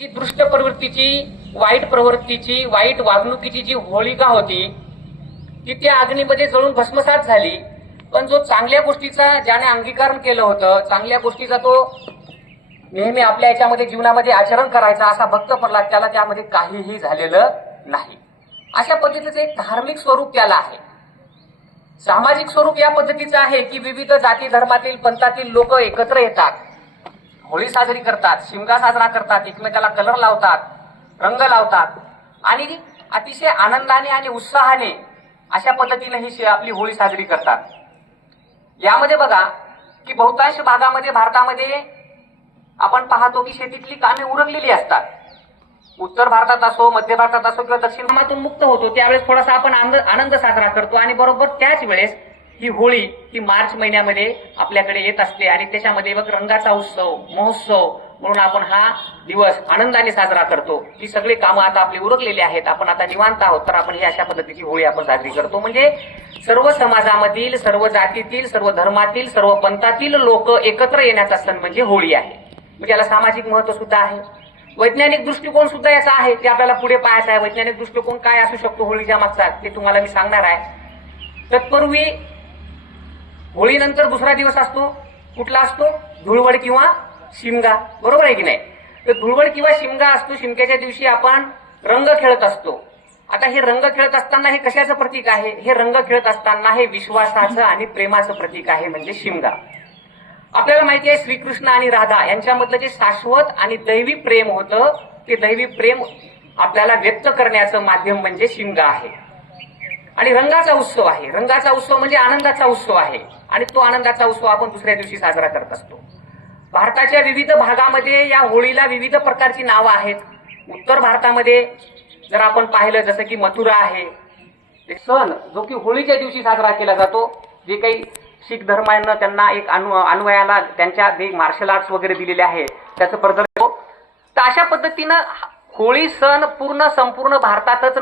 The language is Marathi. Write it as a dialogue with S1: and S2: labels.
S1: जी दृष्ट प्रवृत्तीची वाईट प्रवृत्तीची वाईट वागणुकीची जी होळिका होती ती त्या अग्नीमध्ये जळून भस्मसात झाली. पण जो चांगल्या गोष्टीचा ज्याने अंगीकरण केलं होतं चांगल्या गोष्टीचा तो नेहमी आपल्या याच्यामध्ये जीवनामध्ये आचरण करायचा असा भक्त पडला त्याला त्यामध्ये काहीही झालेलं नाही. अशा पद्धतीचं एक धार्मिक स्वरूप त्याला आहे. सामाजिक स्वरूप या पद्धतीचं आहे की विविध जाती धर्मातील पंथातील लोक एकत्र येतात. होळी साजरी करतात शिमगा साजरा करतात एकमेकाला कलर लावतात रंग लावतात. आणि अतिशय आनंदाने आणि उत्साहाने अशा पद्धतीने ही शे- आपली होळी साजरी करतात. यामध्ये बघा की बहुतांश भागामध्ये भारतामध्ये आपण पाहतो की शेतीतली कामे उरकलेली असतात. उत्तर भारतात असो मध्य भारतात असो किंवा दक्षिण मुक्त होतो त्यावेळेस थोडासा आपण आनंद आनंद साजरा करतो. आणि बरोबर त्याच वेळेस ही होळी ही मार्च महिन्यामध्ये आपल्याकडे येत असते आणि त्याच्यामध्ये बघ रंगाचा उत्सव महोत्सव म्हणून आपण हा दिवस आनंदाने साजरा करतो. ही सगळी कामं आता आपली उरकलेली आहेत. आपण आता निवांत आहोत. तर आपण ही अशा पद्धतीची होळी आपण साजरी करतो. म्हणजे सर्व समाजामधील सर्व जातीतील सर्व धर्मातील सर्व पंथातील लोक एकत्र येण्याचा सण म्हणजे होळी आहे. म्हणजे याला सामाजिक महत्त्व सुद्धा आहे. वैज्ञानिक दृष्टिकोन सुद्धा याचा आहे ते आपल्याला पुढे पाहायचा आहे. वैज्ञानिक दृष्टिकोन काय असू शकतो होळीच्या मागचा ते तुम्हाला मी सांगणार आहे. तत्पूर्वी होळीनंतर दुसरा दिवस असतो. कुठला असतो? धुळवड किंवा शिमगा. बरोबर आहे की नाही? तर धुळवड किंवा शिमगा असतो शिमग्याच्या दिवशी आपण रंग खेळत असतो. आता हे रंग खेळत असताना हे कशाचं प्रतीक आहे? हे रंग खेळत असताना हे विश्वासाचं आणि प्रेमाचं प्रतीक आहे म्हणजे शिमगा. आपल्याला माहिती आहे श्रीकृष्ण आणि राधा यांच्यामधलं जे शाश्वत आणि दैवी प्रेम होतं ते दैवी प्रेम आपल्याला व्यक्त करण्याचं माध्यम म्हणजे शिमगा आहे. आणि रंगाचा उत्सव आहे. रंगाचा उत्सव म्हणजे आनंदाचा उत्सव आहे. आणि तो आनंदाचा उत्सव आपण दुसऱ्या दिवशी साजरा करत असतो. भारताच्या विविध भागामध्ये या होळीला विविध प्रकारची नावं आहेत. उत्तर भारतामध्ये जर आपण पाहिलं जसं की मथुरा आहे. ते सण जो की होळीच्या दिवशी साजरा केला जातो. जे काही शीख धर्मानं त्यांना एक अनु अन्वयाला त्यांच्या जे मार्शल आर्ट्स वगैरे दिलेले आहे त्याचं प्रदर्शन तर अशा पद्धतीनं होळी सण पूर्ण संपूर्ण भारतातच